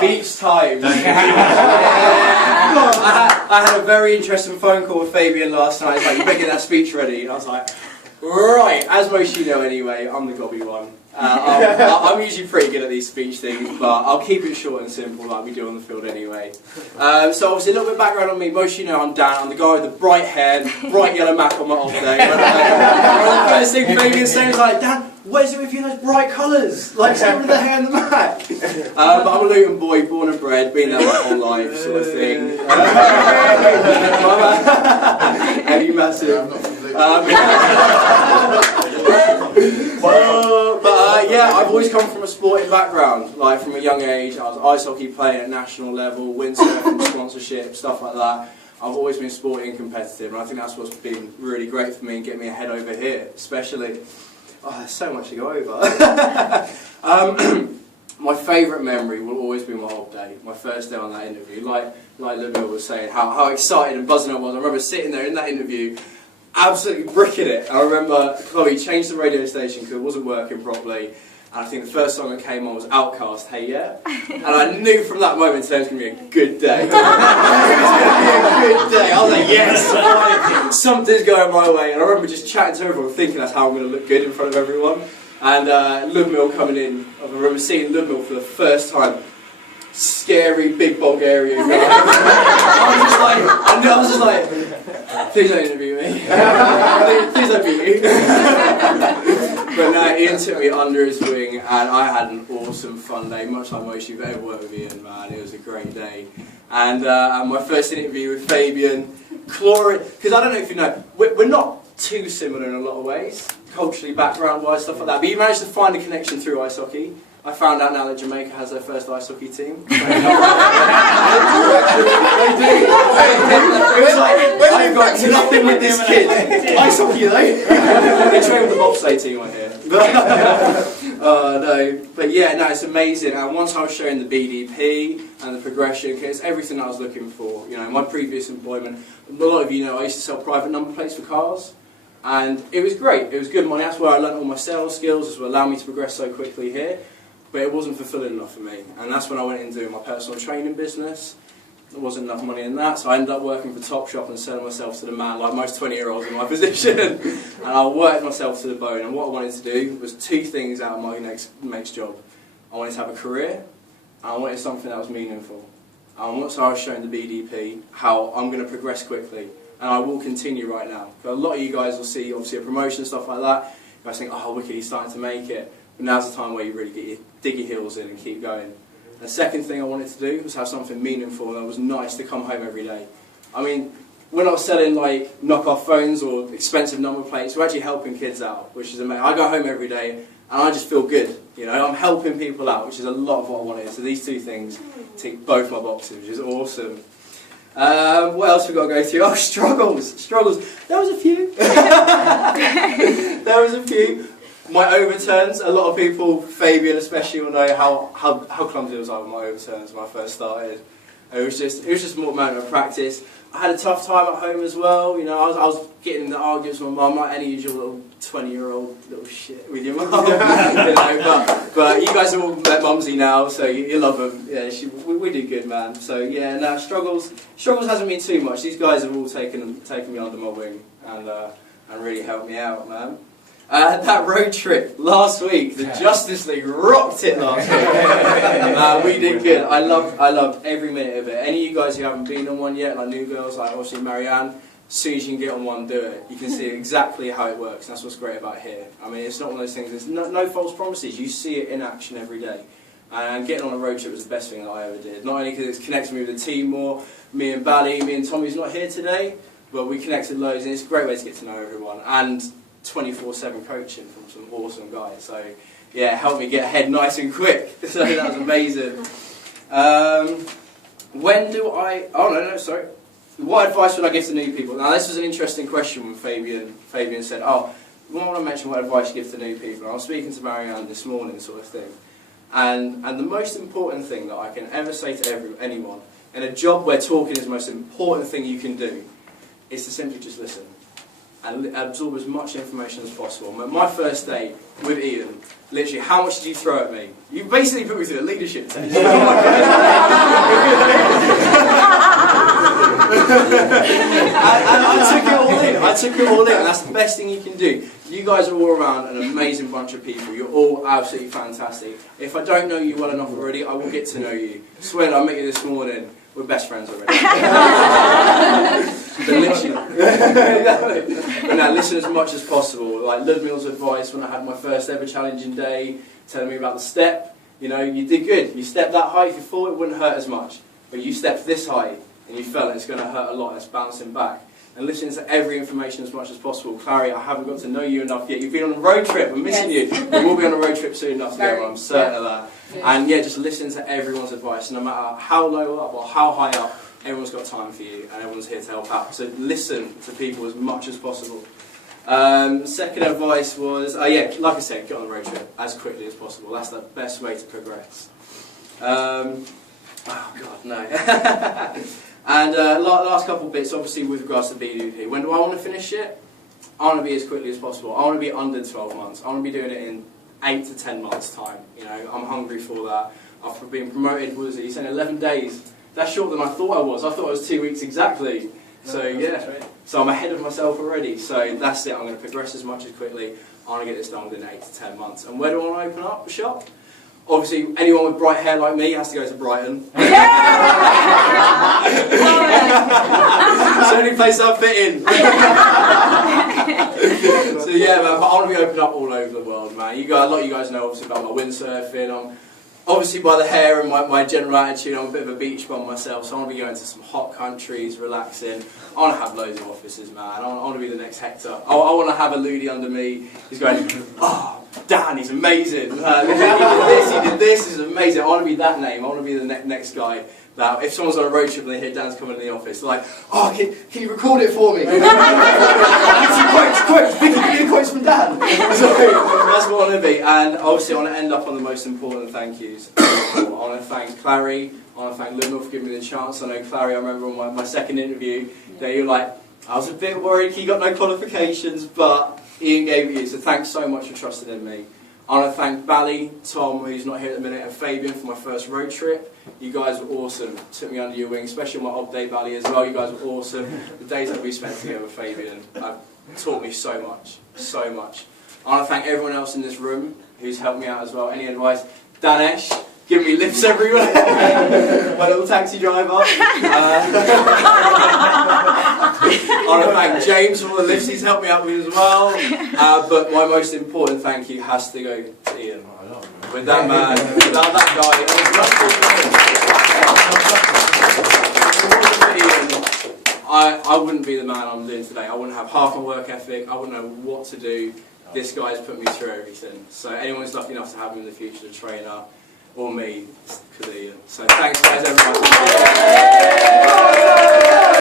Speech time. I had a very interesting phone call with Fabian last night. He's like, you better get that speech ready. And I was like, right, as most of you know anyway, I'm the gobby one. I'm usually pretty good at these speech things, but I'll keep it short and simple like we do on the field anyway. So obviously a little bit of background on me. Most of you know I'm Dan. I'm the guy with the bright hair, bright yellow Mac on my old day. The first thing Fabian said was like, Dan, what is it with you those bright colours? Like some of the hair and the Mac. But I'm a Luton boy, born and bred, been there my whole life, sort of thing. Eddie Massive. Yeah, I've always come from a sporting background. Like from a young age, I was ice hockey playing at national level, windsurfing, sponsorship, stuff like that. I've always been sporty and competitive, and I think that's what's been really great for me and getting me ahead over here, especially. Oh, there's so much to go over. My favourite memory will always be my old day, my first day on that interview. Like Ludmilla was saying, how excited and buzzing I was. I remember sitting there in that interview, absolutely bricking it. I remember Chloe changed the radio station because it wasn't working properly. And I think the first song that came on was Outkast, Hey Yeah. And I knew from that moment today was going to be a good day. It was going to be a good day. I was like, yes, something's going my way. And I remember just chatting to everyone, thinking that's how I'm going to look good in front of everyone. And Ludmilla coming in, I remember seeing Ludmilla for the first time. Scary, big Bulgarian guy. I was just like, please don't interview me. Please don't beat me. But no, Ian took me under his wing and I had an awesome fun day, much like most of you've ever worked with Ian, man. It was a great day. And my first interview with Fabian, because I don't know if you know, we're not too similar in a lot of ways, culturally, background-wise, stuff like that, but you managed to find a connection through ice hockey. I found out now that Jamaica has their first ice hockey team. They do. It was like, I've got nothing with this kid. Ice hockey though. They train with the bobsleigh team on here. No, but yeah, no, it's amazing. And once I was showing the BDP and the progression, it's everything I was looking for. You know, my previous employment, a lot of you know, I used to sell private number plates for cars. And it was great. It was good money. That's where I learned all my sales skills. That's what allowed me to progress so quickly here. But it wasn't fulfilling enough for me, and that's when I went into my personal training business. There wasn't enough money in that, so I ended up working for Topshop and selling myself to the man, like most 20-year-olds in my position. And I worked myself to the bone, and what I wanted to do was two things out of my next job. I wanted to have a career, and I wanted something that was meaningful. And once I was showing the BDP how I'm going to progress quickly, and I will continue right now. But a lot of you guys will see, obviously, a promotion and stuff like that. You guys think, oh, wicked, he's starting to make it. But now's the time where you really dig your heels in and keep going. The second thing I wanted to do was have something meaningful and it was nice to come home every day. I mean, we're not selling like knockoff phones or expensive number plates, we're actually helping kids out, which is amazing. I go home every day and I just feel good, you know, I'm helping people out, which is a lot of what I wanted. So these two things tick both my boxes, which is awesome. What else we got to go through? Oh, struggles. There was a few. There was a few. My overturns, a lot of people, Fabian especially, will know how clumsy I was with my overturns when I first started. It was just more a matter of practice. I had a tough time at home as well. You know, I was getting in the arguments with my mum, like any usual little 20-year-old little shit with your mum. You know, but you guys have all met Mumsy now, so you love them. Yeah, we do good, man. So yeah, no, struggles hasn't been too much. These guys have all taken me under my wing and really helped me out, man. That road trip last week, the Justice League rocked it last week. We did good. I loved every minute of it. Any of you guys who haven't been on one yet, like new girls, like obviously Marianne, as soon as you can get on one, do it. You can see exactly how it works. That's what's great about here. I mean, it's not one of those things. There's no false promises. You see it in action every day. And getting on a road trip was the best thing that I ever did. Not only because it's connected me with the team more, me and Bally, me and Tommy's not here today, but we connected loads, and it's a great way to get to know everyone. And 24/7 coaching from some awesome guys. So yeah, helped me get ahead nice and quick. So that was amazing. What advice would I give to new people? Now this was an interesting question when Fabian said, oh, we want to mention what advice you give to new people. I was speaking to Marianne this morning, sort of thing. And the most important thing that I can ever say to anyone, in a job where talking is the most important thing you can do, is to simply just listen. and absorb as much information as possible. My first day with Ian, literally, how much did you throw at me? You basically put me through a leadership test. And I took it all in. I took it all in. That's the best thing you can do. You guys are all around an amazing bunch of people. You're all absolutely fantastic. If I don't know you well enough already, I will get to know you. Swear, I met you this morning. We're best friends already. But now, listen as much as possible. Like Ludmill's advice when I had my first ever challenging day, telling me about the step. You know, you did good. You stepped that high. If you thought it wouldn't hurt as much, but you stepped this high and you felt it's going to hurt a lot. It's bouncing back. And listen to every information as much as possible. Clary, I haven't got to know you enough yet. You've been on a road trip. I'm missing you. We will be on a road trip soon enough together. I'm certain of that. Yeah. And yeah, just listen to everyone's advice. No matter how low up or how high up, everyone's got time for you and everyone's here to help out. So listen to people as much as possible. Second advice was, yeah, like I said, get on the road trip as quickly as possible. That's the best way to progress. Oh God, no. And last couple of bits, obviously with regards to BDP. When do I want to finish it? I want to be as quickly as possible. I want to be under 12 months. I want to be doing it in 8 to 10 months' time. You know, I'm hungry for that. I've been promoted, what was it? You said 11 days. That's shorter than I thought I was. I thought it was 2 weeks exactly. So yeah, so I'm ahead of myself already. So that's it. I'm going to progress as much as quickly. I want to get this done within 8 to 10 months. And where do I want to open up a shop? Obviously, anyone with bright hair like me has to go to Brighton. It's the only place I fit in. So yeah, man, but I want to be opening up all over the world, man. You guys, a lot of you guys know obviously about my windsurfing. Obviously, by the hair and my general attitude, I'm a bit of a beach bum myself, so I want to be going to some hot countries, relaxing. I want to have loads of offices, man. I want to be the next Hector. I want to have a Ludi under me. He's going, oh, Dan, he's amazing. He did this, he's amazing. I want to be that name. I want to be the next guy. That if someone's on a road trip and they hear Dan's coming in the office, they're like, oh, can you record it for me? Quotes, Vicky, give me the quotes from Dan. So, that's what I want to be. And obviously I want to end up on the most important thank yous. I want to thank Clary, I want to thank Ludmill for giving me the chance. I know Clary, I remember on my second interview, that you were like, I was a bit worried he got no qualifications, but Ian gave it you, so thanks so much for trusting in me. I want to thank Bally, Tom, who's not here at the minute, and Fabian for my first road trip. You guys were awesome. Took me under your wing, especially on my off day, Bally, as well. You guys were awesome. The days that we spent together with Fabian taught me so much, so much. I want to thank everyone else in this room who's helped me out as well. Any advice? Danesh, giving me lifts everywhere. My little taxi driver. I want to thank James for all the lifts he's helped me out with as well. But my most important thank you has to go to Ian. With that man, without that guy, I wouldn't be the man I'm doing today. I wouldn't have half my work ethic. I wouldn't know what to do. This guy's put me through everything. So anyone who's lucky enough to have him in the future, the trainer, or me, because of Ian. So thanks guys, everyone.